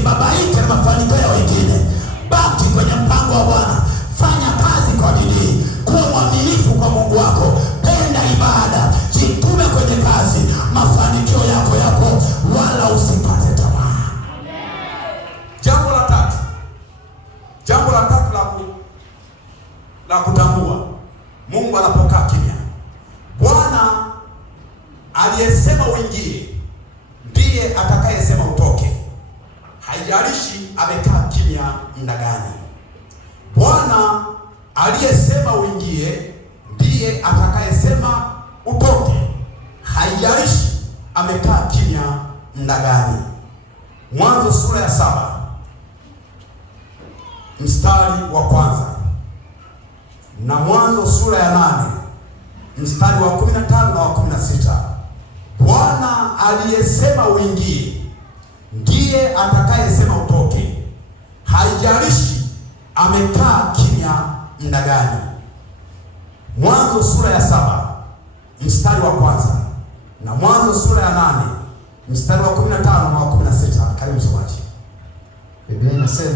usibabaike na mafanikio ya wengine. Baki kwenye mpango wa Bwana. Fanya kazi kwa bidii. Kuwa mwaminifu kwa Mungu wako. Penda ibada. Jitume kwenye kazi. Mafanikio yako yapo, wala usipate tamaa. Jambo la tatu la kutambua Mungu anapokaa kimya. Bwana aliyesema uingie ndiye atakayesema utoke. Haijalishi amekaa kimya muda gani. Bwana aliyesema uingie ndiye atakayesema utoke. Haijalishi amekaa kimya muda gani. Mwanzo sura ya 7 mstari wa kwanza na Mwanzo sura ya 8 mstari wa 15 na wa 16. Bwana aliyesema uingie ndiye atakayesema utoke. Haijalishi amekaa kimya muda gani. Mwanzo sura ya 7 mstari wa kwanza na Mwanzo sura ya 8 mstari wa 15 na wa 16. Karibu msomaji. Biblia inasema